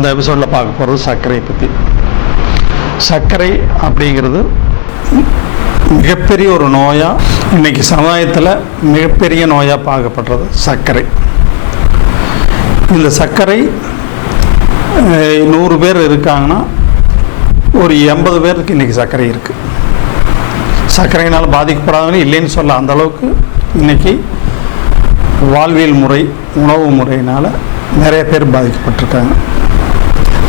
இந்த எபிசோடில் பார்க்க போகிறது சர்க்கரையை பற்றி சர்க்கரை அப்படிங்கிறது மிகப்பெரிய ஒரு நோயாக இன்னைக்கு சமுதாயத்தில் மிகப்பெரிய நோயாக பார்க்கப்படுறது சர்க்கரை. இந்த சர்க்கரை நூறு பேர் இருக்காங்கன்னா ஒரு எண்பது பேருக்கு இன்றைக்கி சர்க்கரை இருக்குது சர்க்கரையினால் பாதிக்கப்படாதவங்க இல்லைன்னு சொல்ல அந்த அளவுக்கு இன்னைக்கு வாழ்வியல் முறை உணவு முறையினால் நிறைய பேர் பாதிக்கப்பட்டிருக்காங்க.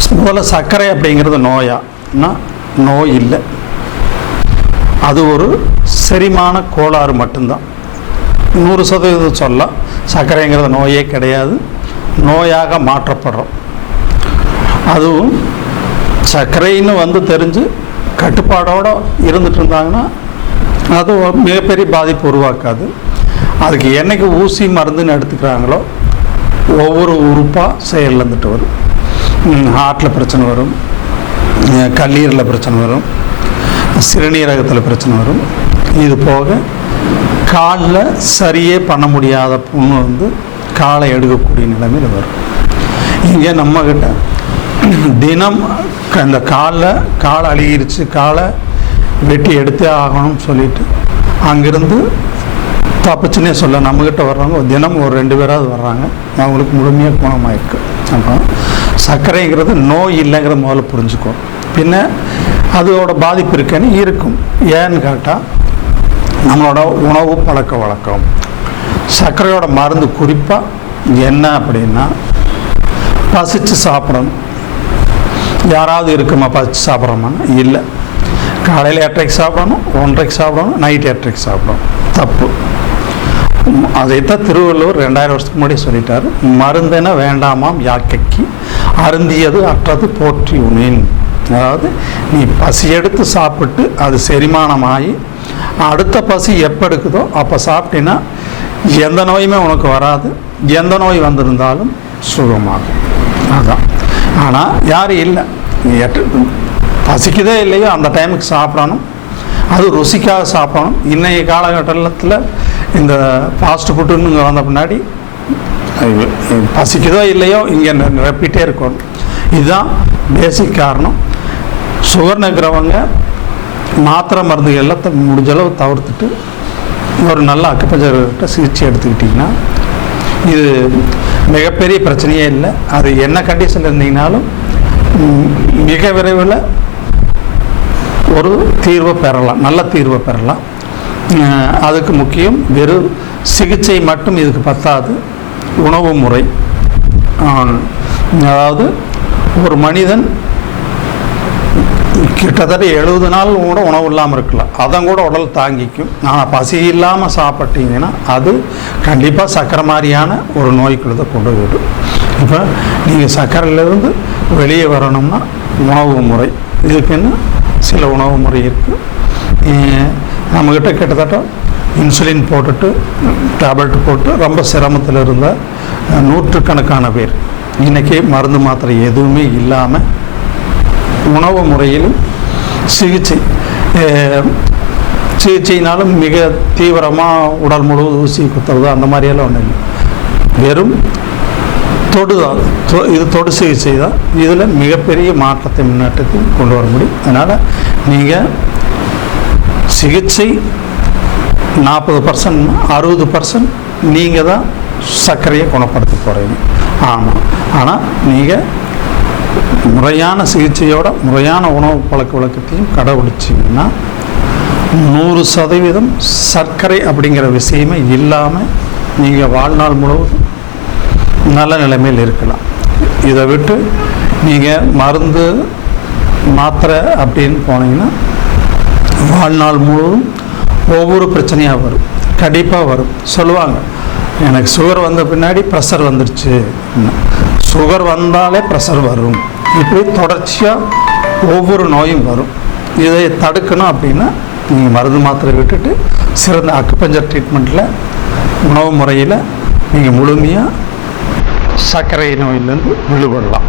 முதல்ல சர்க்கரை அப்படிங்கிறது நோயானா நோய் இல்லை. அது ஒரு செரிமான கோளாறு மட்டும்தான். நூறு சதவீதம் சொல்லலாம் சர்க்கரைங்கிறது நோயே கிடையாது. நோயாக மாற்றப்படுறோம். அதுவும் சர்க்கரைன்னு வந்து தெரிஞ்சு கட்டுப்பாடோடு இருந்துட்டு இருந்தாங்கன்னா அது மிகப்பெரிய பாதிப்பு உருவாக்காது. அதுக்கு என்னைக்கு ஊசி மருந்துன்னு எடுத்துக்கிறாங்களோ ஒவ்வொரு உறுப்பாக செயலிழந்துட்டு வரும். ஹார்ட்டில் பிரச்சனை வரும். கல்லீரில் கல்லீரலில் பிரச்சனை வரும். சிறுநீரகத்தில் பிரச்சனை வரும். இது போக காலில் சரியே பண்ண முடியாத புண்ணு வந்து காலை எடுக்கக்கூடிய நிலைமையில் வரும். இங்கே நம்மக்கிட்ட தினம் இந்த காலில் காலை அழுகிருச்சு காலை வெட்டி எடுத்தே ஆகணும்னு சொல்லிட்டு அங்கேருந்து தப்பிச்சுன்னே சொல்ல நம்மக்கிட்ட வர்றவங்க தினம் ஒரு ரெண்டு பேராவது வர்றாங்க. அவங்களுக்கு முழுமையாக குணமாயிருக்கு. அப்போ சர்க்கரைங்கிறது நோய் இல்லைங்கிற முதல்ல புரிஞ்சுக்கும் பின்ன அதோட பாதிப்பு இருக்கேன்னு இருக்கும். ஏன்னு கேட்டால் நம்மளோட உணவு பழக்க வழக்கம். சர்க்கரையோட மருந்து குறிப்பாக என்ன அப்படின்னா பசிச்சு சாப்பிடணும். யாராவது இருக்குமா பசிச்சு சாப்பிட்றோமா? இல்லை. காலையில் எட்டரைக்கு சாப்பிடணும் ஒன்றரைக்கு சாப்பிடணும் நைட் எட்டரைக்கு சாப்பிடணும். தப்பு. அதைத்தான் திருவள்ளுவர் ரெண்டாயிரம் வருஷத்துக்கு முன்னாடி சொல்லிட்டார் மருந்தென வேண்டாமாம் யாக்கைக்கு அருந்தியது அற்றது போற்றி உனேன் அதாவது நீ பசி எடுத்து சாப்பிட்டு அது செரிமானமாகி அடுத்த பசி எப்போ எடுக்குதோ அப்போ சாப்பிட்டீங்கன்னா எந்த நோயுமே உனக்கு வராது. எந்த நோய் வந்திருந்தாலும் சுகமாகும். அதுதான் ஆனால் யாரும் இல்லை. நீ எட்டு பசிக்குதே இல்லையோ அந்த டைமுக்கு சாப்பிடணும். அது ருசிக்காக சாப்பிடணும். இன்றைய காலகட்டத்தில் இந்த ஃபாஸ்ட் ஃபுட்டுன்னு இங்கே வந்த பின்னாடி பசிக்குதோ இல்லையோ இங்கே நிரப்பிட்டே இருக்கணும். இதுதான் பேசிக் காரணம். சுகர் இருக்கிறவங்க மாத்திரை மருந்துகள் எல்லாம் முடிஞ்சளவு தவிர்த்துட்டு ஒரு நல்ல அக்குப்பஞ்சர்கிட்ட சிகிச்சை எடுத்துக்கிட்டிங்கன்னா இது மிகப்பெரிய பிரச்சனையே இல்லை. அது என்ன கண்டிஷனில் இருந்தீங்கனாலும் மிக விரைவில் ஒரு தீர்வை பெறலாம் நல்ல தீர்வை பெறலாம். அதுக்கு முக்கியம் வெறும் சிகிச்சை மட்டும் இதுக்கு பத்தாது. உணவு முறை. அதாவது ஒரு மனிதன் கிட்டத்தட்ட எழுபது நாள் கூட உணவு இல்லாமல் இருக்கலாம். அதன் கூட உடல் தாங்கிக்கும். ஆனால் பசி இல்லாமல் சாப்பிட்டீங்கன்னா அது கண்டிப்பாக சக்கரை மாதிரியான ஒரு நோய்க்குள்ளதை கொண்டு விடும் இப்போ நீங்கள் சக்கரையிலேருந்து வெளியே வரணும்னா உணவு முறை. இதுக்குன்னு சில உணவு முறை இருக்குது நம்மக்கிட்ட கிட்டத்தட்ட இன்சுலின் போட்டுட்டு டேப்லெட் போட்டு ரொம்ப சிரமத்தில் இருந்த நூற்றுக்கணக்கான பேர். இன்றைக்கி மருந்து மாத்திரை எதுவுமே இல்லாமல் உணவு முறையிலும் சிகிச்சை சிகிச்சையினாலும் சிகிச்சைனாலும் மிக தீவிரமாக உடல் முழுவதும் ஊசி குத்துறது அந்த மாதிரியெல்லாம் ஒன்றும் இல்லை. வெறும் தொடு தான். தொ- இது தொடு சிகிச்சை தான். இதில் மிகப்பெரிய மாற்றத்தை முன்னேற்றத்தை கொண்டு வர முடியும். அதனால் நீங்கள் சிகிச்சை நாற்பது பர்சன்ட் அறுபது பர்சன்ட் நீங்கள் தான் சர்க்கரையை குணப்படுத்த போகிறீங்க ஆமாம் ஆனால் நீங்கள் முறையான சிகிச்சையோட முறையான உணவு பழக்க வழக்கத்தையும் கடைபிடிச்சிங்கன்னா நூறு சதவீதம் சர்க்கரை அப்படிங்கிற விஷயமே இல்லாமல் நீங்கள் வாழ்நாள் முழுவதும் நல்ல நிலைமையில் இருக்கலாம். இதை விட்டு நீங்கள் மருந்து மாத்திரை அப்படின்னு போனீங்கன்னா வாழ்நாள் முழுவதும் ஒவ்வொரு பிரச்சனையாக வரும். கண்டிப்பாக வரும். சொல்லுவாங்க எனக்கு சுகர் வந்த பின்னாடி ப்ரெஷர் வந்துடுச்சு சுகர் வந்தாலே ப்ரெஷர் வரும். இப்படி தொடர்ச்சியாக ஒவ்வொரு நோயும் வரும். இதை தடுக்கணும் அப்படின்னா நீங்கள் மருந்து மாத்திரை விட்டுட்டு சிறந்த அக்குப்பஞ்சர் ட்ரீட்மெண்ட்டில் உணவு முறையில் நீங்கள் முழுமையாக சர்க்கரை நோயிலேருந்து விடுபடலாம்.